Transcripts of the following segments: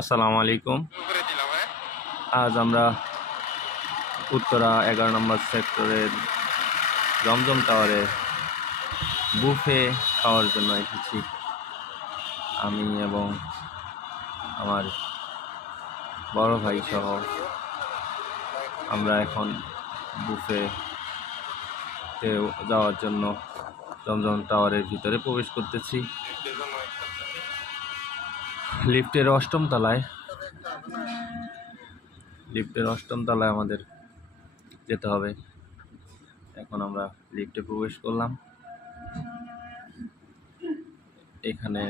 আসসালামু আলাইকুম। আজ আমরা উত্তরা 11 নম্বর সেক্টরের জমজম টাওয়ারে বুফে খাওয়ার জন্য এসেছি। আমি এবং আমার বড় ভাই সহ আমরা এখন বুফেতে যাওয়ার জন্য জমজম টাওয়ারের ভিতরে প্রবেশ করতেছি। লিফটের অষ্টম তলায় আমাদের যেতে হবে। এখন আমরা লিফটে প্রবেশ করলাম। এখানে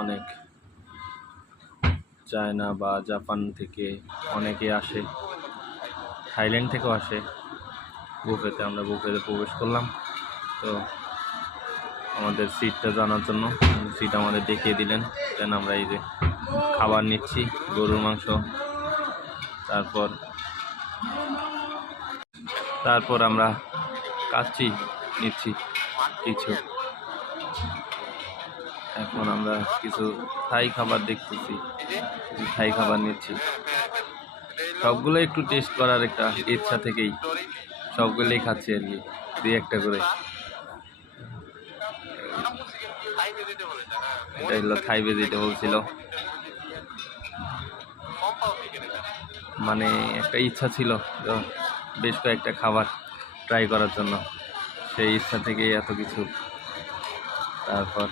অনেক চায়না বা জাপান থেকে অনেকে আসে, থাইল্যান্ড থেকেও আসে বুফেতে। আমরা বুফেতে প্রবেশ করলাম। তো আমাদের সিটটা জানার জন্য সিট আমাদের দেখিয়ে দিলেন। দেন আমরা এই যে খাবার নিচ্ছি, গরুর মাংস, তারপর আমরা কাচ্চি নিচ্ছি কিছু। এখন আমরা কিছু থাই খাবার দেখতেছি, থাই খাবার নিচ্ছি। সবগুলো একটু টেস্ট করার একটা ইচ্ছা থেকেই সবগুলোই খাচ্ছি আর কি, দুই একটা করে। এটা হলো থাই ভেজিটেবল ছিল। মানে একটা ইচ্ছা ছিল বেশ কয়েকটা খাবার ট্রাই করার জন্য, সেই ইচ্ছা থেকেই এত কিছু। তারপর